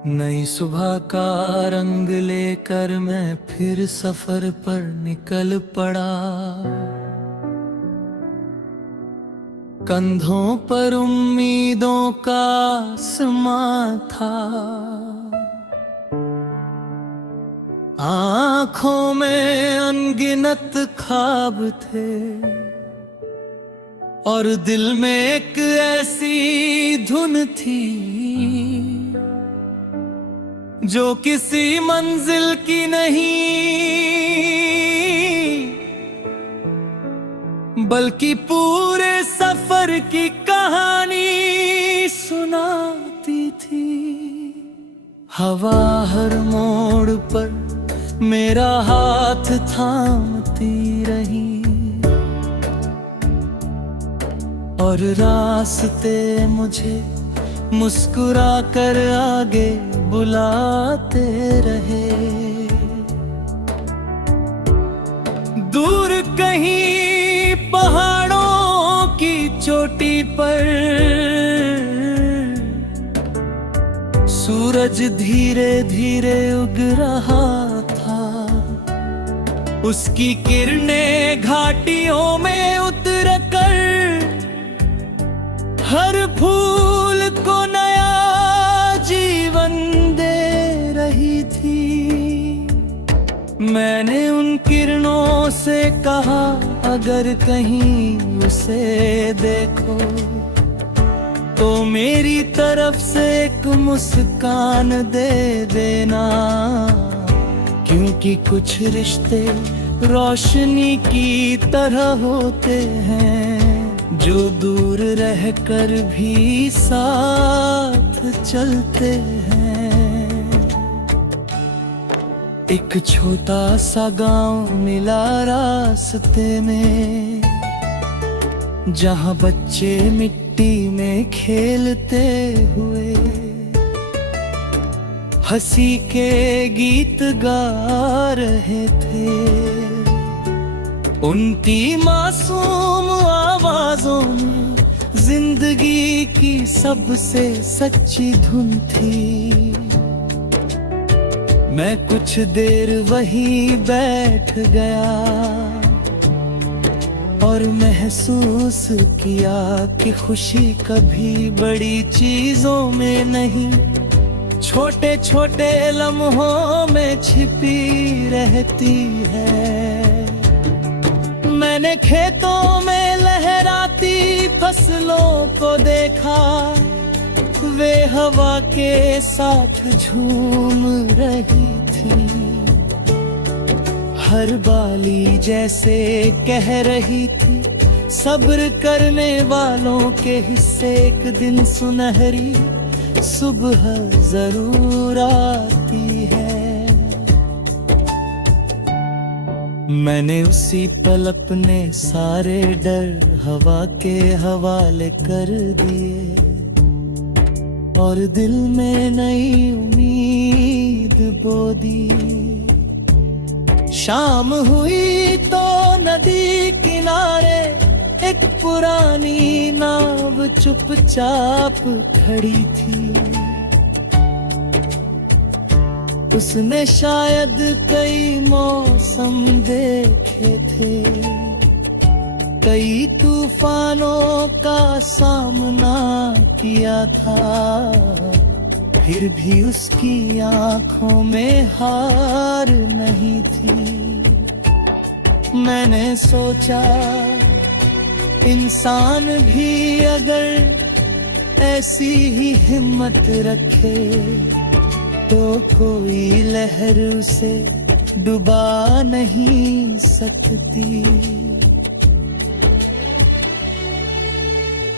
नई सुबह का रंग लेकर मैं फिर सफर पर निकल पड़ा। कंधों पर उम्मीदों का आसमां था, आंखों में अनगिनत ख्वाब थे और दिल में एक ऐसी धुन थी जो किसी मंजिल की नहीं बल्कि पूरे सफर की कहानी सुनाती थी। हवा हर मोड़ पर मेरा हाथ थामती रही और रास्ते मुझे मुस्कुरा कर आगे बुलाते रहे। दूर कहीं पहाड़ों की चोटी पर सूरज धीरे धीरे उग रहा था। उसकी किरणें घाटियों में उतर कर हर फूल को नया जीवन दे रही थी। मैंने उन किरणों से कहा, अगर कहीं उसे देखो तो मेरी तरफ से एक मुस्कान दे देना, क्योंकि कुछ रिश्ते रोशनी की तरह होते हैं जो दूर रहकर भी साथ चलते हैं। एक छोटा सा गांव मिला रास्ते में, जहां बच्चे मिट्टी में खेलते हुए हंसी के गीत गा रहे थे। उनकी मासूम आवाजों में जिंदगी की सबसे सच्ची धुन थी। मैं कुछ देर वहीं बैठ गया और महसूस किया कि खुशी कभी बड़ी चीजों में नहीं, छोटे छोटे लम्हों में छिपी रहती है। मैंने खेतों में लहराती फसलों को देखा, वे हवा के साथ झूम रही थी। हर बाली जैसे कह रही थी, सब्र करने वालों के हिस्से एक दिन सुनहरी सुबह जरूर आती है। मैंने उसी पल अपने सारे डर हवा के हवाले कर दिए और दिल में नई उम्मीद बो दी। शाम हुई तो नदी किनारे एक पुरानी नाव चुपचाप खड़ी थी। उसने शायद कई मौसम देखे थे, कई तूफानों का सामना किया था, फिर भी उसकी आंखों में हार नहीं थी। मैंने सोचा, इंसान भी अगर ऐसी ही हिम्मत रखे तो कोई लहर उसे डुबा नहीं सकती।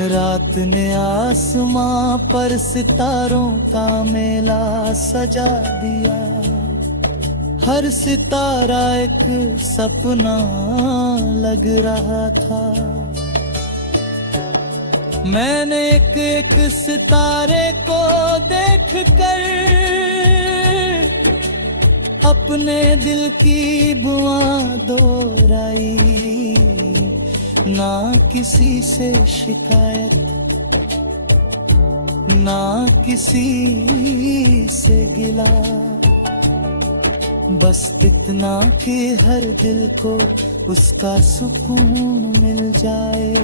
रात ने आसमां पर सितारों का मेला सजा दिया। हर सितारा एक सपना लग रहा था। मैंने एक एक सितारे को देखकर अपने दिल की दुआ दोहराई। ना किसी से शिकायत, ना किसी से गिला, बस इतना कि हर दिल को उसका सुकून मिल जाए।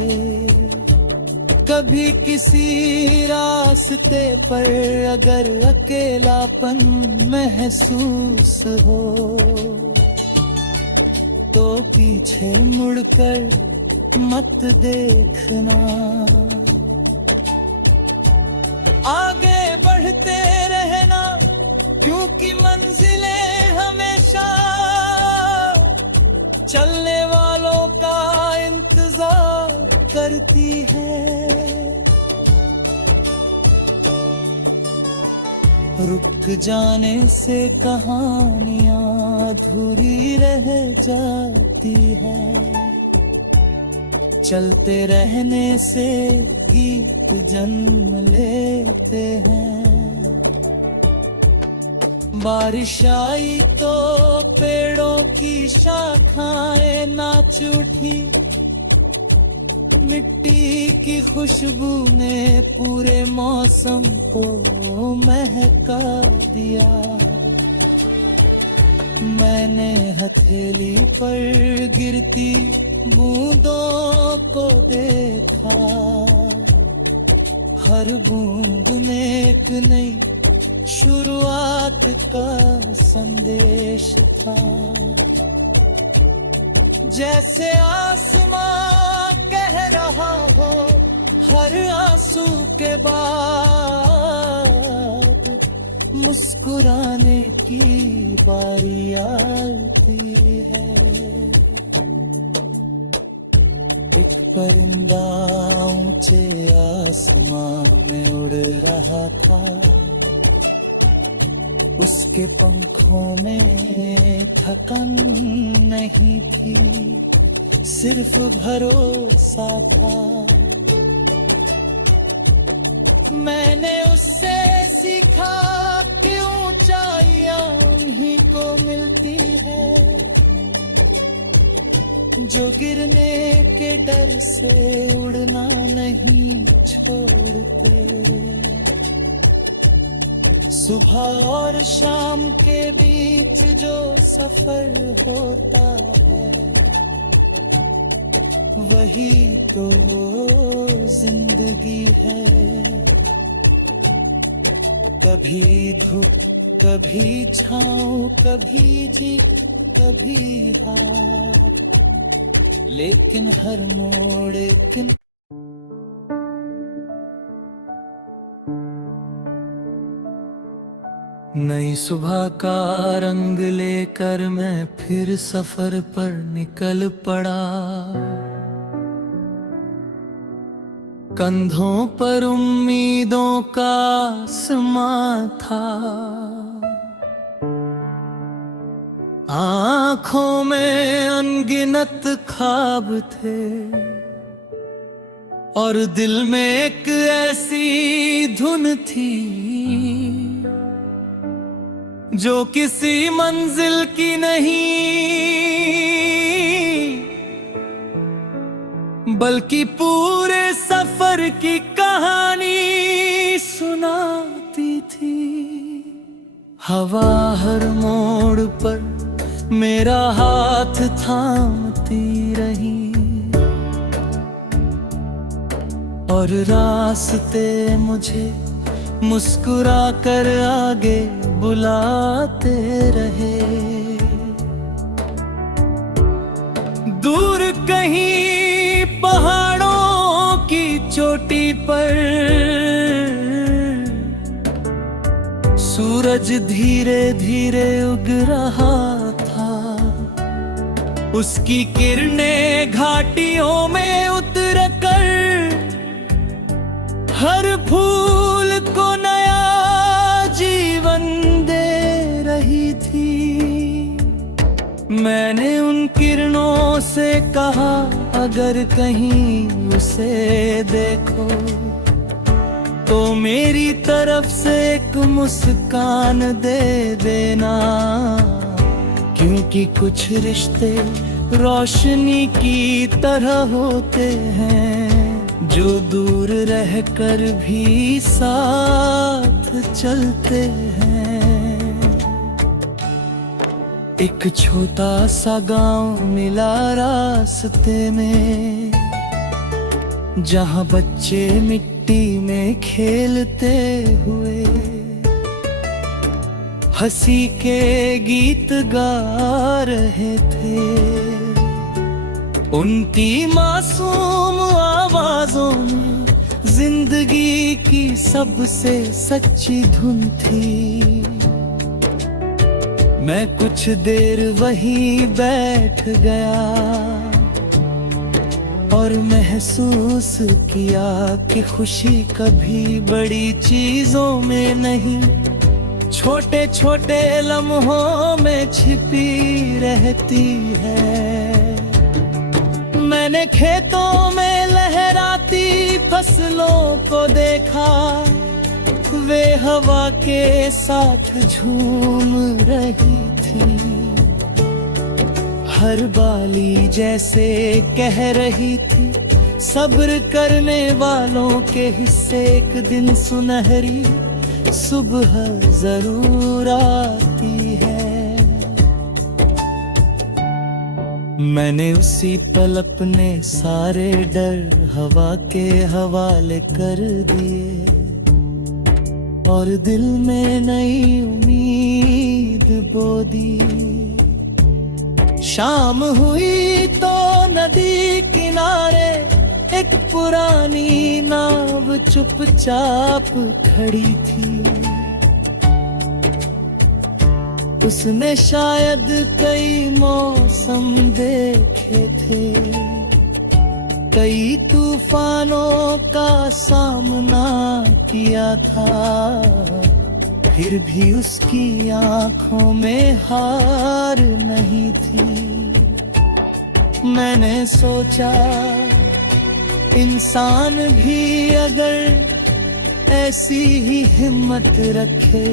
कभी किसी रास्ते पर अगर अकेलापन महसूस हो, तो पीछे मुड़कर मत देखना, आगे बढ़ते रहना, क्योंकि मंजिलें हमेशा चलने वालों का इंतजार करती है। रुक जाने से कहानियां अधूरी रह जाती हैं, चलते रहने से गीत जन्म लेते हैं। बारिश आई तो पेड़ों की शाखाएं नाच उठी, मिट्टी की खुशबू ने पूरे मौसम को महका दिया। मैंने हथेली पर गिरती बूंदों को देखा, हर बूंद में एक नई शुरुआत का संदेश था। जैसे आसमां कह रहा हो हर आंसू के बाद मुस्कुराने की बारी आती है। एक परिंदा ऊंचे आसमां में उड़ रहा था, उसके पंखों में थकन नहीं थी, सिर्फ भरोसा था। मैंने उससे सीखा कि ऊंचाइयां उन्हीं को मिलती है जो गिरने के डर से उड़ना नहीं छोड़ते। सुबह और शाम के बीच जो सफर होता है, वही तो जिंदगी है। कभी धूप कभी छाँव, कभी जीत कभी हार, लेकिन हर मोड़ एक नई सुबह का रंग लेकर मैं फिर सफर पर निकल पड़ा। कंधों पर उम्मीदों का आसमां था, आँखों में अनगिनत ख्वाब थे, और दिल में एक ऐसी धुन थी जो किसी मंजिल की नहीं बल्कि पूरे सफर की कहानी सुनाती थी। हवा हर मोड़ पर मेरा हाथ थामती रही, और रास्ते मुझे मुस्कुरा कर आगे बुलाते रहे। दूर कहीं पहाड़ों की चोटी पर सूरज धीरे धीरे उग रहा था, उसकी किरणें घाटियों में उतर कर हर फूल को नया जीवन दे रही थी। मैंने उन किरणों से कहा, अगर कहीं उसे देखो तो मेरी तरफ से एक मुस्कान दे देना, क्योंकि कुछ रिश्ते रोशनी की तरह होते हैं, जो दूर रहकर भी साथ चलते हैं। एक छोटा सा गांव मिला रास्ते में, जहां बच्चे मिट्टी में खेलते हुए हंसी के गीत गा रहे थे। उनकी मासूम आवाजों में जिंदगी की सबसे सच्ची धुन थी। मैं कुछ देर वहीं बैठ गया और महसूस किया कि खुशी कभी बड़ी चीजों में नहीं, छोटे छोटे लम्हों में छिपी रहती है। मैंने खेतों में लहराती फसलों को देखा, वे हवा के साथ झूम रही थी। हर बाली जैसे कह रही थी, सब्र करने वालों के हिस्से एक दिन सुनहरी सुबह जरूर आती है। मैंने उसी पल अपने सारे डर हवा के हवाले कर दिए और दिल में नई उम्मीद बो दी। शाम हुई तो नदी किनारे एक पुरानी नाव चुपचाप खड़ी थी। उसने शायद कई मौसम देखे थे, कई तूफानों का सामना किया था, फिर भी उसकी आंखों में हार नहीं थी। मैंने सोचा इंसान भी अगर ऐसी ही हिम्मत रखे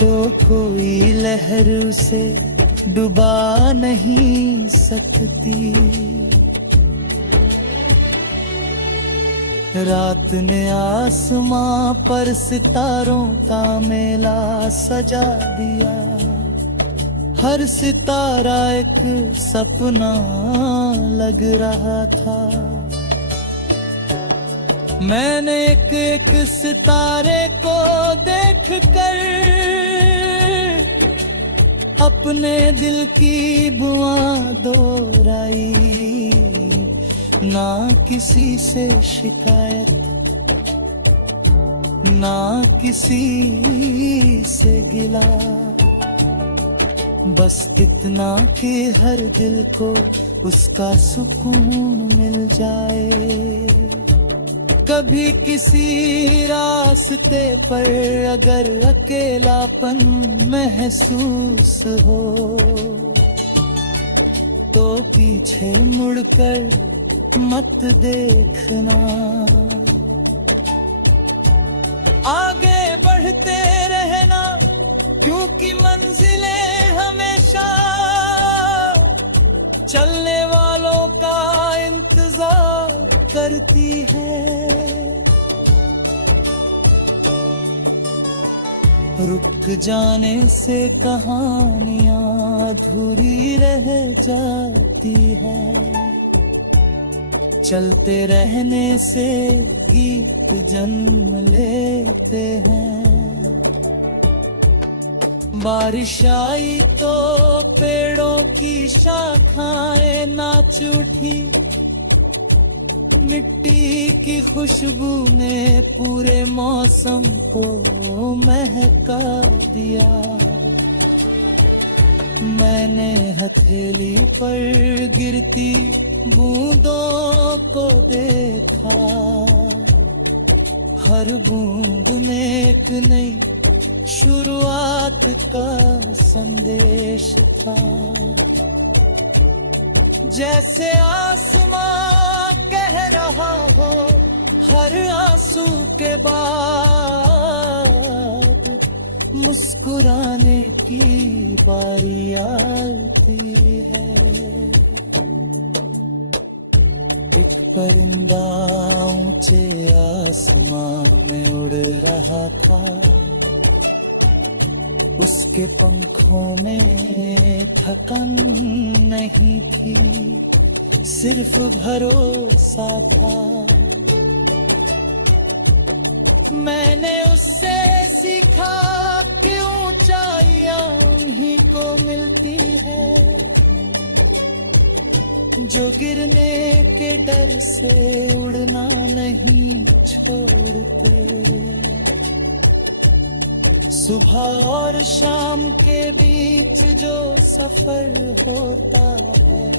तो कोई लहर उसे डुबा नहीं सकती। रात ने आसमां पर सितारों का मेला सजा दिया। हर सितारा एक सपना लग रहा था। मैंने एक एक सितारे को देखकर अपने दिल की दुआ दोहराई। ना किसी से शिकायत, ना किसी से गिला, बस इतना कि हर दिल को उसका सुकून मिल जाए। कभी किसी रास्ते पर अगर अकेलापन महसूस हो तो पीछे मुड़कर मत देखना, आगे बढ़ते रहना, क्योंकि मंजिलें हमेशा चलने वालों का इंतजार करती है। रुक जाने से कहानियां अधूरी रह जाती हैं, चलते रहने से गीत जन्म लेते हैं। बारिश आई तो पेड़ों की शाखाएं नाच उठी, मिट्टी की खुशबू ने पूरे मौसम को महका दिया। मैंने हथेली पर गिरती बूंदों को देखा, हर बूंद में एक नई शुरुआत का संदेश था। जैसे आसमां कह रहा हो हर आंसू के बाद मुस्कुराने की बारी आती है। एक परिंदा ऊंचे आसमां में उड़ रहा था, उसके पंखों में थकन नहीं थी, सिर्फ भरोसा था। मैंने उससे सीखा कि ऊंचाइयां उन्हीं को मिलती है जो गिरने के डर से उड़ना नहीं छोड़ते। सुबह और शाम के बीच जो सफर होता है,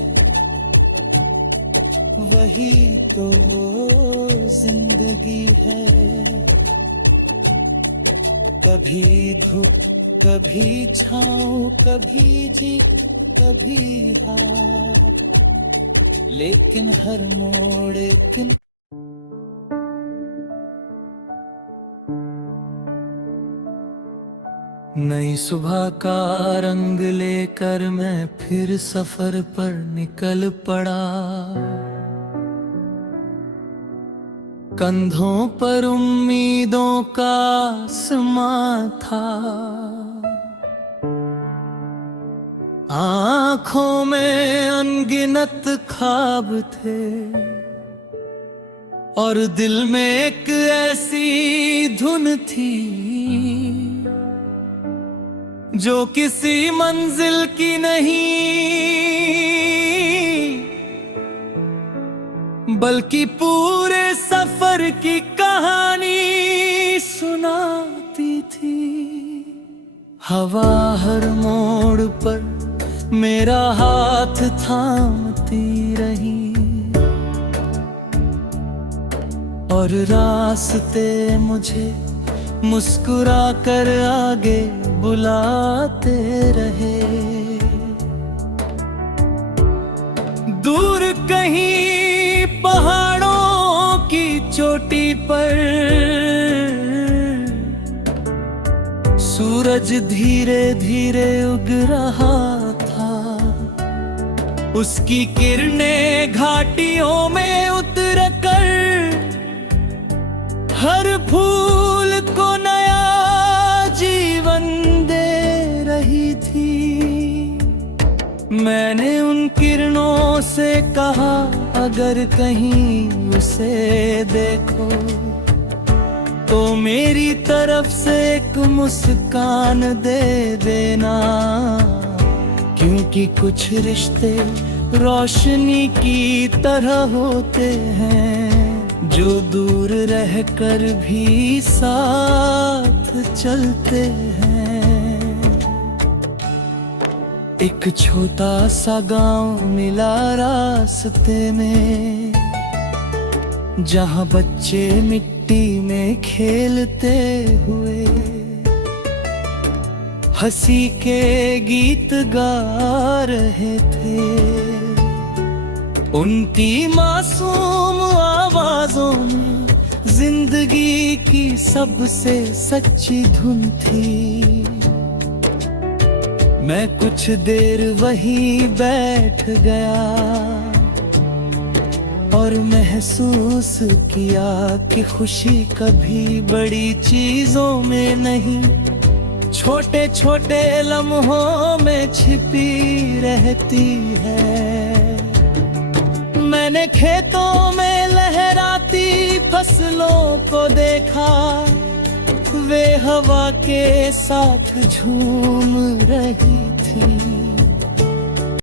वही तो जिंदगी है। कभी धूप, कभी छाँव, कभी जीत, कभी हार, लेकिन हर मोड़ एक नई सुबह का रंग लेकर मैं फिर सफर पर निकल पड़ा। कंधों पर उम्मीदों का आसमां था, आँखों में अनगिनत ख्वाब थे, और दिल में एक ऐसी धुन थी जो किसी मंजिल की नहीं, बल्कि पूरे सफर की कहानी सुनाती थी। हवा हर मोड़ पर मेरा हाथ थामती रही, और रास्ते मुझे मुस्कुरा कर आगे बुलाते रहे। दूर कहीं पहाड़ों की चोटी पर सूरज धीरे धीरे उग रहा था, उसकी किरणें घाटियों में उतर कर हर फूल को नया जीवन दे रही थी। मैंने उन किरणों से कहा, अगर कहीं उसे देखो तो मेरी तरफ से एक मुस्कान दे देना, क्योंकि कुछ रिश्ते रोशनी की तरह होते हैं जो दूर रहकर भी साथ चलते हैं। एक छोटा सा गांव मिला रास्ते में, जहां बच्चे मिट्टी में खेलते हुए हंसी के गीत गा रहे थे। उनकी मासूम आवाजों में जिंदगी की सबसे सच्ची धुन थी। मैं कुछ देर वहीं बैठ गया और महसूस किया कि खुशी कभी बड़ी चीजों में नहीं, छोटे छोटे लम्हों में छिपी रहती है। मैंने खेतों में लहराती फसलों को देखा, वे हवा के साथ झूम रही थी।